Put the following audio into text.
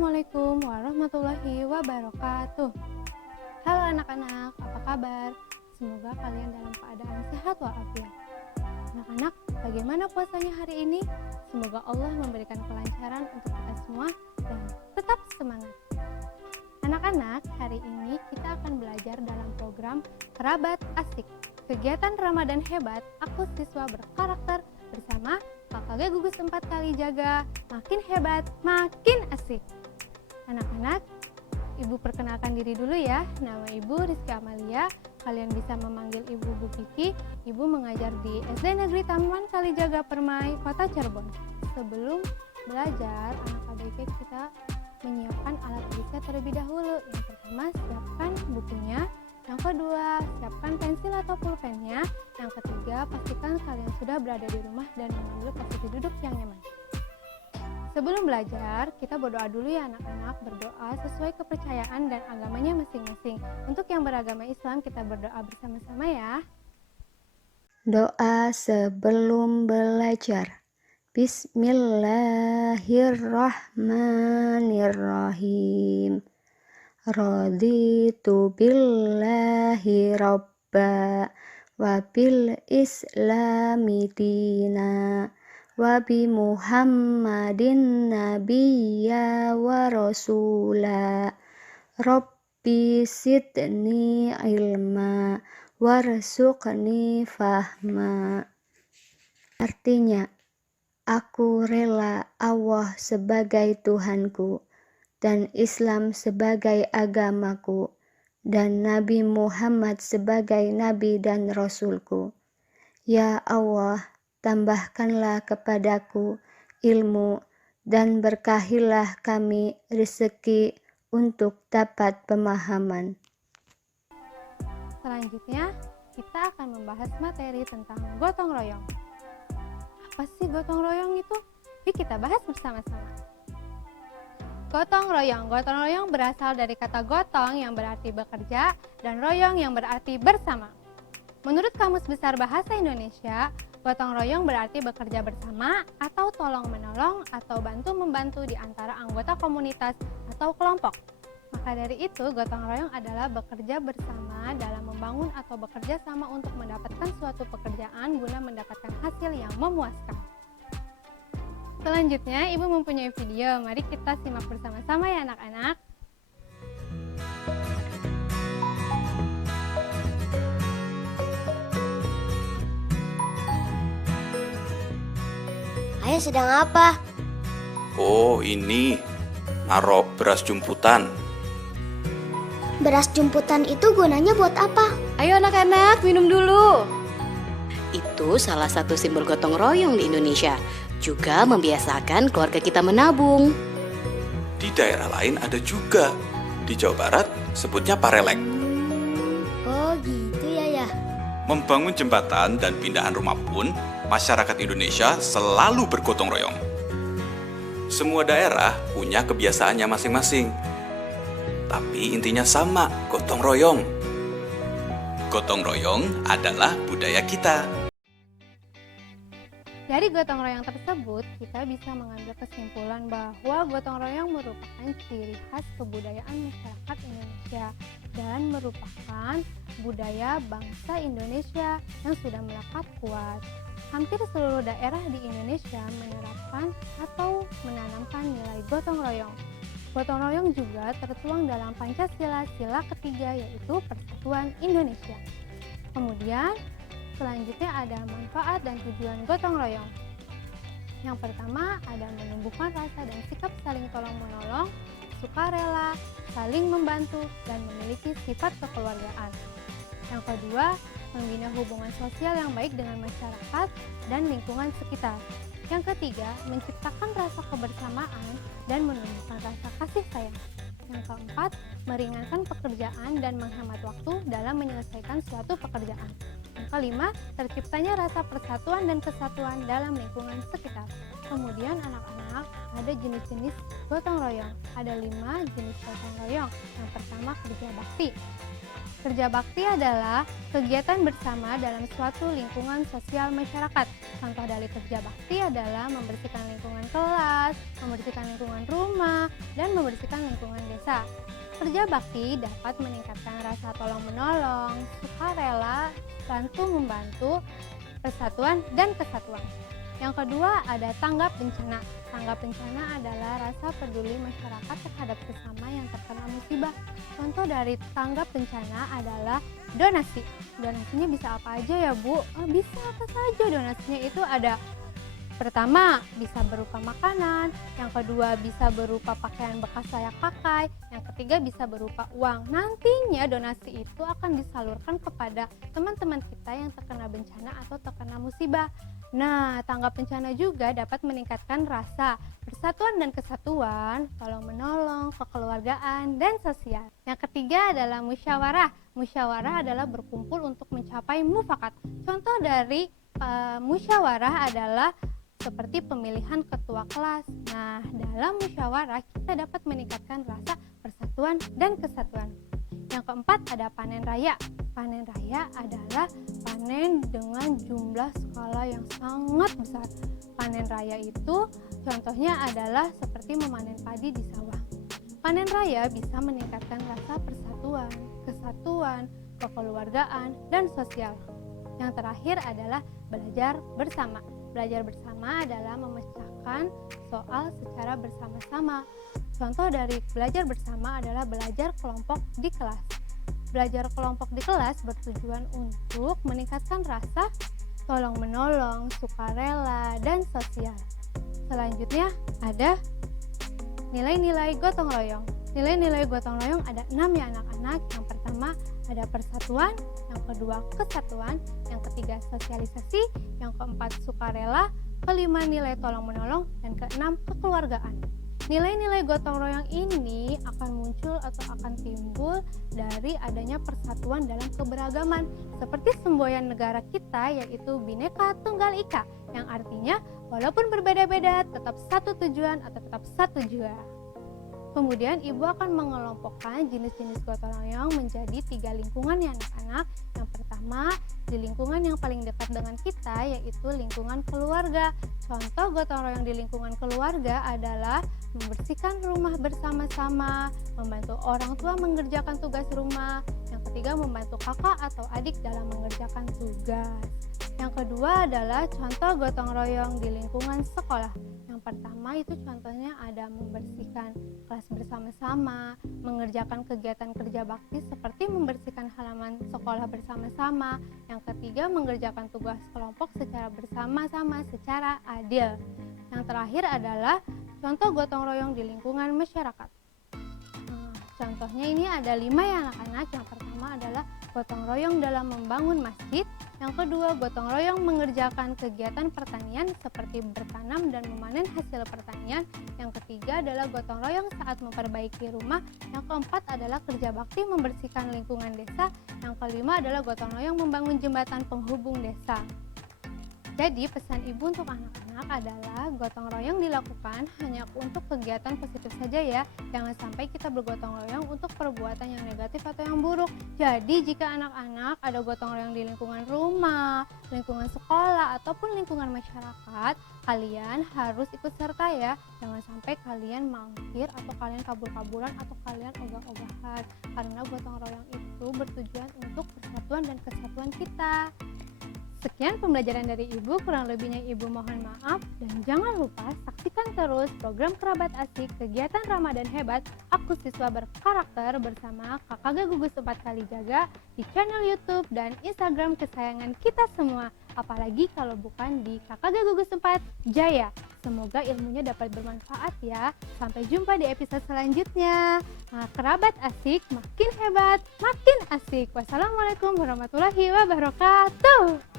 Assalamualaikum warahmatullahi wabarakatuh. Halo anak-anak, apa kabar? Semoga kalian dalam keadaan sehat walafiat. Anak-anak, bagaimana puasanya hari ini? Semoga Allah memberikan kelancaran untuk kita semua dan tetap semangat. Anak-anak, hari ini kita akan belajar dalam program Kerabat Asik. Kegiatan Ramadan hebat, aku siswa berkarakter bersama Kakak Gugus 4 kali jaga, makin hebat, makin asik. Anak-anak, Ibu perkenalkan diri dulu ya. Nama Ibu Rizky Amalia. Kalian bisa memanggil Ibu Bu Kiki. Ibu mengajar di SD Negeri Taman Kalijaga Permai, Kota Cirebon. Sebelum belajar, anak ABG kita menyiapkan alat tulisnya terlebih dahulu. Yang pertama, siapkan bukunya. Yang kedua, siapkan pensil atau pulpennya. Yang ketiga, pastikan kalian sudah berada di rumah dan mengambil posisi duduk yang nyaman. Sebelum belajar, kita berdoa dulu ya anak-anak. Berdoa sesuai kepercayaan dan agamanya masing-masing. Untuk yang beragama Islam, kita berdoa bersama-sama ya. Doa sebelum belajar. Bismillahirrahmanirrahim. Raditu billahi robba wa bil islami dina wa bi muhammadin nabiyya wa rasula rabbi sidni ilma warzuqni fahma. Artinya, aku rela Allah sebagai Tuhanku dan Islam sebagai agamaku, dan Nabi Muhammad sebagai Nabi dan Rasulku. Ya Allah, tambahkanlah kepadaku ilmu dan berkahilah kami rezeki untuk dapat pemahaman. Selanjutnya, kita akan membahas materi tentang gotong royong. Apa sih gotong royong itu? Yuk kita bahas bersama-sama. Gotong royong berasal dari kata gotong yang berarti bekerja dan royong yang berarti bersama. Menurut Kamus Besar Bahasa Indonesia, gotong royong berarti bekerja bersama atau tolong-menolong atau bantu-membantu di antara anggota komunitas atau kelompok. Maka dari itu, gotong royong adalah bekerja bersama dalam membangun atau bekerja sama untuk mendapatkan suatu pekerjaan guna mendapatkan hasil yang memuaskan. Selanjutnya, Ibu mempunyai video. Mari kita simak bersama-sama ya anak-anak. Ayah sedang apa? Oh, ini naruh beras jumputan. Beras jumputan itu gunanya buat apa? Ayo anak-anak, minum dulu. Itu salah satu simbol gotong royong di Indonesia. Juga membiasakan keluarga kita menabung. Di daerah lain ada juga. Di Jawa Barat sebutnya parelek. Oh gitu ya. Membangun jembatan dan pindahan rumah pun, masyarakat Indonesia selalu bergotong royong. Semua daerah punya kebiasaannya masing-masing. Tapi intinya sama, gotong royong. Gotong royong adalah budaya kita. Dari gotong royong tersebut, kita bisa mengambil kesimpulan bahwa gotong royong merupakan ciri khas kebudayaan masyarakat Indonesia dan merupakan budaya bangsa Indonesia yang sudah melekat kuat. Hampir seluruh daerah di Indonesia menerapkan atau menanamkan nilai gotong royong. Gotong royong juga tertuang dalam Pancasila sila ketiga, yaitu Persatuan Indonesia. Kemudian, selanjutnya ada manfaat dan tujuan gotong royong. Yang pertama ada menumbuhkan rasa dan sikap saling tolong-menolong, sukarela, saling membantu, dan memiliki sifat kekeluargaan. Yang kedua, membina hubungan sosial yang baik dengan masyarakat dan lingkungan sekitar. Yang ketiga, menciptakan rasa kebersamaan dan menumbuhkan rasa kasih sayang. Yang keempat, meringankan pekerjaan dan menghemat waktu dalam menyelesaikan suatu pekerjaan. Yang kelima, terciptanya rasa persatuan dan kesatuan dalam lingkungan sekitar. Kemudian anak-anak, ada jenis-jenis gotong royong. Ada 5 jenis gotong royong. Yang pertama, kerja bakti. Kerja bakti adalah kegiatan bersama dalam suatu lingkungan sosial masyarakat. Contoh dari kerja bakti adalah membersihkan lingkungan kelas, membersihkan lingkungan rumah, dan membersihkan lingkungan desa. Kerja bakti dapat meningkatkan rasa tolong-menolong, sukarela, bantu-membantu, persatuan dan kesatuan. Yang kedua ada tanggap bencana. Tanggap bencana adalah rasa peduli masyarakat terhadap sesama yang terkena musibah. Contoh dari tanggap bencana adalah donasi. Donasinya bisa apa aja ya Bu? Bisa apa saja donasinya itu ada. Pertama, bisa berupa makanan, yang kedua bisa berupa pakaian bekas layak pakai, yang ketiga bisa berupa uang. Nantinya donasi itu akan disalurkan kepada teman-teman kita yang terkena bencana atau terkena musibah. Nah, tanggap bencana juga dapat meningkatkan rasa persatuan dan kesatuan, tolong-menolong, kekeluargaan, dan sosial. Yang ketiga adalah musyawarah. Musyawarah adalah berkumpul untuk mencapai mufakat. Contoh dari musyawarah adalah seperti pemilihan ketua kelas. Nah, dalam musyawarah kita dapat meningkatkan rasa persatuan dan kesatuan. Yang keempat ada panen raya. Panen raya adalah panen dengan jumlah skala yang sangat besar. Panen raya itu contohnya adalah seperti memanen padi di sawah. Panen raya bisa meningkatkan rasa persatuan, kesatuan, kekeluargaan, dan sosial. Yang terakhir adalah belajar bersama. Belajar bersama adalah memecahkan soal secara bersama-sama. Contoh dari belajar bersama adalah belajar kelompok di kelas. Belajar kelompok di kelas bertujuan untuk meningkatkan rasa tolong-menolong, sukarela, dan sosial. Selanjutnya ada nilai-nilai gotong royong. Nilai-nilai gotong royong ada 6 ya anak-anak. Yang pertama ada persatuan, yang kedua kesatuan, yang ketiga sosialisasi, yang keempat sukarela, kelima nilai tolong-menolong, dan keenam kekeluargaan. Nilai-nilai gotong royong ini akan muncul atau akan timbul dari adanya persatuan dalam keberagaman, seperti semboyan negara kita yaitu Bhinneka Tunggal Ika, yang artinya walaupun berbeda-beda tetap satu tujuan atau tetap satu jua. Kemudian ibu akan mengelompokkan jenis-jenis gotong royong menjadi 3 lingkungan ya anak-anak. Yang pertama di lingkungan yang paling dekat dengan kita yaitu lingkungan keluarga. Contoh gotong royong di lingkungan keluarga adalah membersihkan rumah bersama-sama, membantu orang tua mengerjakan tugas rumah. Yang ketiga membantu kakak atau adik dalam mengerjakan tugas. Yang kedua adalah contoh gotong royong di lingkungan sekolah. Yang pertama itu contohnya ada membersihkan kelas bersama-sama, mengerjakan kegiatan kerja bakti seperti membersihkan halaman sekolah bersama-sama. Yang ketiga mengerjakan tugas kelompok secara bersama-sama secara adil. Yang terakhir adalah contoh gotong royong di lingkungan masyarakat. Contohnya ini ada 5 ya anak-anak. Yang pertama adalah gotong royong dalam membangun masjid. Yang kedua, gotong royong mengerjakan kegiatan pertanian seperti bertanam dan memanen hasil pertanian. Yang ketiga adalah gotong royong saat memperbaiki rumah. Yang keempat adalah kerja bakti membersihkan lingkungan desa. Yang kelima adalah gotong royong membangun jembatan penghubung desa. Jadi pesan ibu untuk anak-anak adalah gotong royong dilakukan hanya untuk kegiatan positif saja ya. Jangan sampai kita bergotong royong untuk perbuatan yang negatif atau yang buruk. Jadi jika anak-anak ada gotong royong di lingkungan rumah, lingkungan sekolah, ataupun lingkungan masyarakat, kalian harus ikut serta ya. Jangan sampai kalian mangkir atau kalian kabur-kaburan atau kalian ogah-ogahan. Karena gotong royong itu bertujuan untuk persatuan dan kesatuan kita. Sekian pembelajaran dari Ibu, kurang lebihnya Ibu mohon maaf. Dan jangan lupa saksikan terus program Kerabat Asik Kegiatan Ramadan Hebat Aku Siswa Berkarakter bersama Kakak Gugus 4 Kali Jaga di channel YouTube dan Instagram kesayangan kita semua. Apalagi kalau bukan di Kakak Gugus 4 Jaya. Semoga ilmunya dapat bermanfaat ya. Sampai jumpa di episode selanjutnya. Kerabat Asik makin hebat, makin asik. Wassalamualaikum warahmatullahi wabarakatuh.